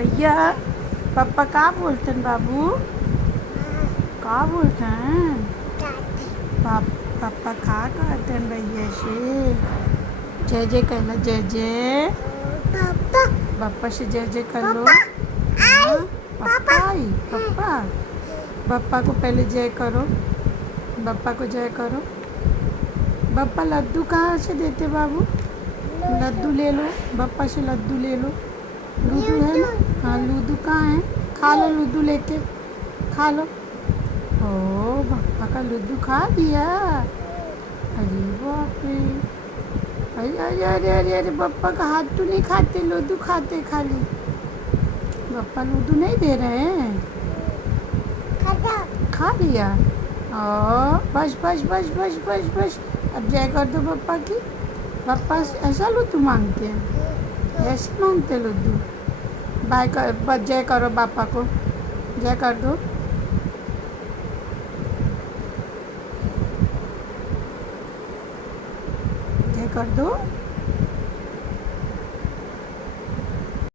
भैया पापा का बोलते हैं बाबू का बोलते हैं पापा का कहते हैं भैया से जय जय कहना जय जय पापा से जय जय कर लो हाँ, पापा आई पापा पापा को पहले जय करो पापा को जय करो पापा लड्डू कहाँ से देते बाबू लड्डू ले लो पापा से लड्डू ले लो लूडू है ना हाँ लूडू कहाँ है खा लो लूडू लेके खा लो ओ पापा का लड्डू खा दिया अरे बाप रे अरे अरे अरे अरे अरे पापा का हाथ तो नहीं खाते लड्डू खाते खाली पापा लड्डू नहीं दे रहे हैं खा लिया ओ बस बस बस बस बस बस अब जय कर दो पापा की पापा ऐसा लड्डू मांगते हैं ऐसे मांगते लड्डू बाय कर बस जय करो पापा को जय कर दो जय कर दो